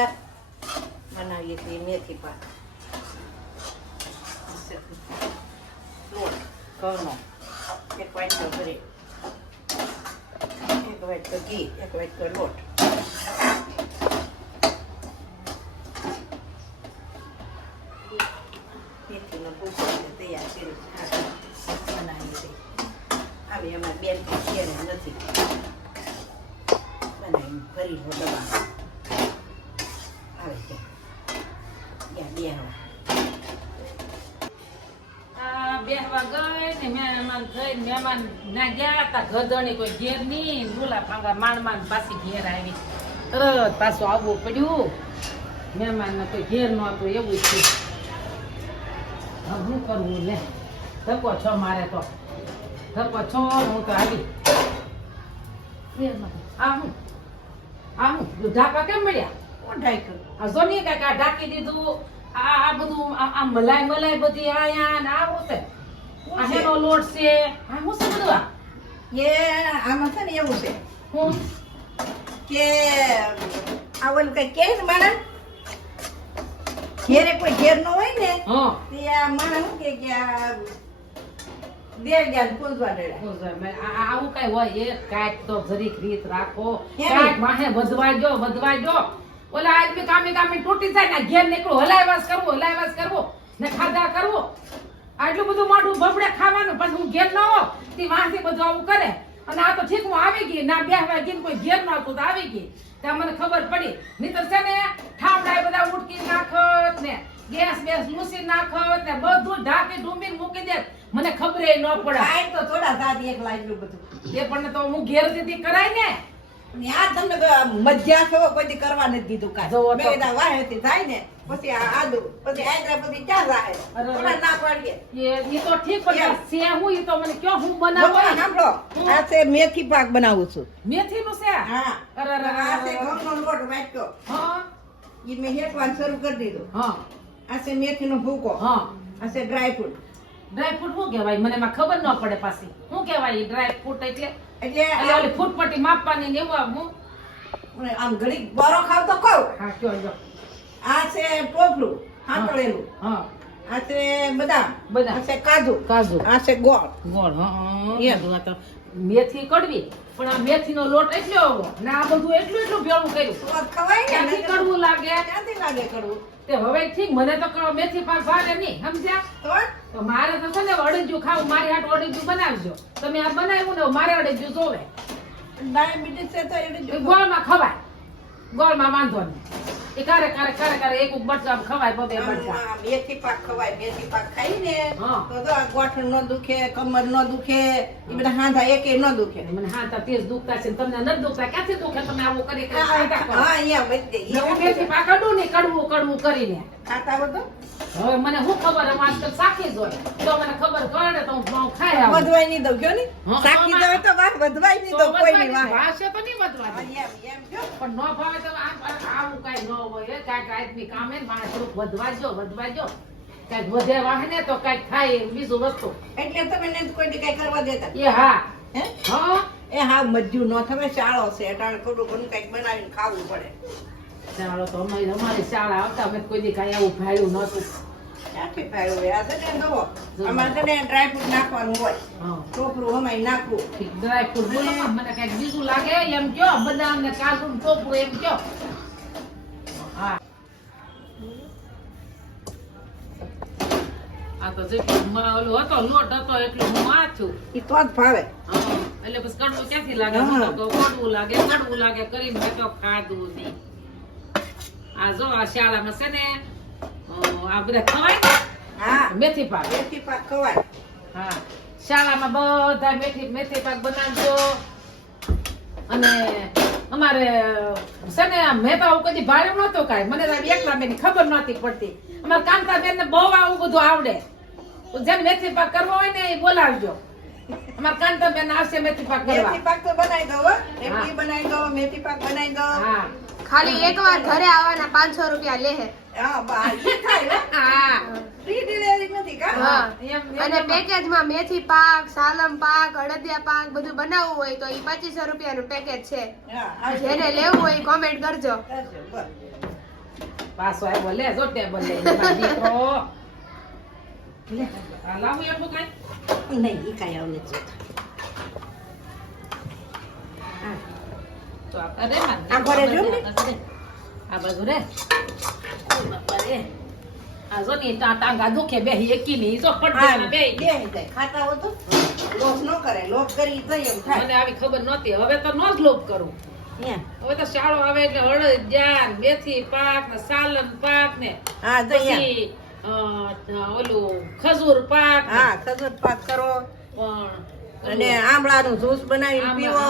વઘાર બનાવીએ છીએ મેથી પાક. લોટ ઘઉંનો. એક વાટકો ભરી. એક વાટકો ઘી, એક વાટકો લોટ. મેથીનો ભૂકો તૈયાર કર્યું બનાવી છે આવી અમારે બેન ઘેર નથી. બનાવી ભરી લો ડબ્બા આવે છે ત્યાં બે હવા આ બેહવા ગઈ ને મહેમાન ના ગયા તા ગધણી કોઈ ઘેર નહીં ડુલા ફાંગા માંડ માંડ પાછી ઘેર આવી. તરત પાછું આવવું પડ્યું. મહેમાન ને કોઈ ઘેર નહોતું એવું છે શું કરવું લે? ધક્કો છો મારે તો? ધક્કો છો? હું તો આવી. આ હું આ હું કેમ મળ્યા? કોણ ઢાંક્યું? આ સોની કાકા ઢાંકી દીધું આ આ બધું આ મલાઈ મલાઈ બધી આયા ને આ છે આ હેનો લોટ છે. આ હું છે બધું આ? એ આમાં છે ને એવું છે હું? કે આ ઓલું કઈ કે ને માણસ? ઘેરે કોઈ ઘેર નો હોય ને હા. તે આ માણસ શું કે કે આ દેવ જ્ઞાન પૂજવા આવું કઈ હોય એ? કાંઈક તો જરીક રીત રાખો. કેમ? વધવા માહે વધવાજો વધવાજો ઓલા આદમી કામે કામે તૂટી જાય ને ઘેર નીકળો હલાયવાસ કરવો હલાયવાસ કરવો ને ખાધા કરવો. આટલું બધું મોઢું બબડે ખાવાનું પછી હું ઘેર ન હો તે વાંસી બધું આવું કરે. અને આ તો ઠીક હું આવી ગઈ ના બે ગઈ ને કોઈ ઘેર આવતું તો આવી ગઈ. ત્યાં મને ખબર પડી. નહીતર છે ને ઠામડા બધા ઉટકી નાખત ને ગેસ બેસ લૂસી નાખત ને બધું ઢાંકી ઢૂંબીને મૂકી દે. મને ખબર ન પડે. તો થોડા સાત એક લાગ્યું બધું. એ પણ તો હું ઘેર દીધી કરાય ને. ને તમને તો છો કોઈ કરવા નથી દીધું કાંઈ. જોવો મેં કીધા વાહેથી થાય ને પછી આદુ પછી આદરા પછી ચા રાખે અરે, અરે. ના પાડીએ. એ તો ઠીક પણ એમ. હું ઈ તો મને કયો હું બનાવું સાંભળો આ છે મેથી પાક બનાવું છું. મેથી નું છે? હા. અરે, આ છે. ઘઉંનો લોટ હા. ઈ મેં હેઠવાનું શરૂ કરી દીધું. હા. આ છે મેથીનો ભૂકો. હા. આ છે ડ્રાય ફ્રૂટ ડ્રાય ફ્રૂટ શું કહેવાય? મને એમાં ખબર ન પડે પાછી. શું કહેવાય ડ્રાય ફ્રૂટ એટલે? એટલે ઓલી ફૂટપટ્ટી માપવાની ને એવું આવું આમ ઘડીક બારો ખાવ તો ખાવ હા કયો જો આ છે ટોપલું હાંતળેલું હા. આ છે બદામ. બદામ. આ છે કાજુ. કાજુ. આ છે ગોળ. ગોળ હા એમ. બધું તો મેથી કડવી પણ આ મેથીનો લોટ એટલો આવો. ને આ બધું એટલું એટલું ભેળું કર્યું. ખવાય ને કડવું લાગે. ક્યાંથી લાગે કડવું. તે હવે ઠીક મને તો મેથી પાક ભાવે નહીં સમજ્યા? તો? તો મારે તો છે ને અડજ્યું ખાવું મારી હાટ અડજ્યું બનાવજો. તમે આ બનાવ્યું ને મારે જો જોવે. ડાયાબિટીસ છે તો એને ગોળમાં ખવાય. ગોળમાં વાંધો નહીં. એ કારે કારે કારે કારે એક બટકા ખવાય બબે આમ મેથી પાક ખવાય મેથી પાક ખાઈને. તો આ ગોઠણ ન દુખે કમર ન દુખે એ બધા હાંધા એકે ન દુખે. મને હા તેજ દુખતા છે તમને ન દુખતા ક્યાંથી દુખે તમે આવું કરી કરી? હા ખાતા? અહીંયા ને હું મેથી પાક કડું ને કડવું કડવું કરીને. ખાતા બધું હવે મને શું ખબર હું આજકાલ સાખી જ હોય. તો મને ખબર પડે તો હું આવું. વધવાય નહીં દઉં ગયો ને? સાકી હા, તો વાહ વધવાય નહીં દઉં કોઈ ની વાહ. ભાષા તો નહીં વધવાની એમ એમ પણ ન ભાવે તો આમ- આમ- આવું કાંઈ ન હોય કાંઈક આદમી કામે ને વધવા જો વધવા જો કાંઈક વધે વાહે ને તો કાંઈક થાય બીજું વસ્તુ. એટલે તમે ને કોઈ કઈ કરવા દેતા? એ હા. હે? હા? એ હા મજ્જુ ન થવે શાળો છે અટાણ થોડું ઘણું કંઈક બનાવીને ખાવું પડે. ચાલો તો અમારી અમારી શાળા આવતા અમે કોઈ દી કાંઈ આવું ભાડ્યું નહોતું. ક્યાંથી હોય આ ને જુઓ. છે ને ડ્રાયફ્રૂટ નાખવાનું હોય. ટોપરું અમાય નાખવું. ડ્રાયફ્રુટ બોલો મને કાંઈક બીજું લાગે એમ કયો બદામ ને કાજુ ટોપરું એમ કયો. આ તો જેટલું મ- હતો લોટ હતો એટલું હું વાંચું. એ તો જ ભાવે. હા, એટલે પછી કડવું ક્યાંથી લાગે? હું તો કડવું લાગે કડવું લાગે કરીને મેં તો ખાધું નહીં. આ જો આ શાળામાં છે ને આ બધા ખવાય હા. મેથી પાક. મેથી પાક ખવાય. હા. શાળામાં બધા મેથી મેથી પાક બનાવજો. અને અમારે છે ને મેં તો આવું કદી ભાડે નહોતું કાંઈ. મને એકલા બેન ખબર નહોતી પડતી. અમારે કાંતા બેન ને બહુ આવું બધું આવડે. જેને મેથી પાક કરવો હોય ને એ બોલાવજો. અમાર કાંતા બેન આવશે મેથી પાક કરવા. મેથી પાક તો બનાવી દો હો. બનાવી દો મેથી પાક બનાવી દો હા. ખાલી એકવાર ઘરે આવવાના પાંચસો રૂપિયા લેહે હા. બા થાય હા. ફ્રી ડિલિવરી નથી કા? હા. અને પેકેજમાં મેથી પાક સાલમ પાક અડદિયા પાક બધું બનાવવું હોય તો ઈ પચીસો રૂપિયાનું પેકેજ છે. હા જેને લેવું હોય કોમેન્ટ કરજો. કરજો, બસ. પાછો આવ્યો લે જો ટેબલ લઈને. દીકરો. લે. લાવું એટલું કાંઈ નહીં ઈ કાંઈ આવું નથી તો આ આ ઘરે જો આ બાજુ રે. બાપા આ જો ની ટા ટાંગા દુખે બેહી એકી ની જો હા, ફટકામાં બે ખાતા હો તો લોભ ન કરે લોભ કરી તો એમ થાય. મને આવી ખબર નહોતી. હવે તો નો જ લોભ કરું. હવે તો શાળો આવે એટલે હળદ જાન મેથી પાક ને સાલન પાક ને હા તો ઓલું ખજૂર પાક. હા ખજૂર પાક કરો. પણ અને આમળાનું જ્યુસ બનાવી પીવો.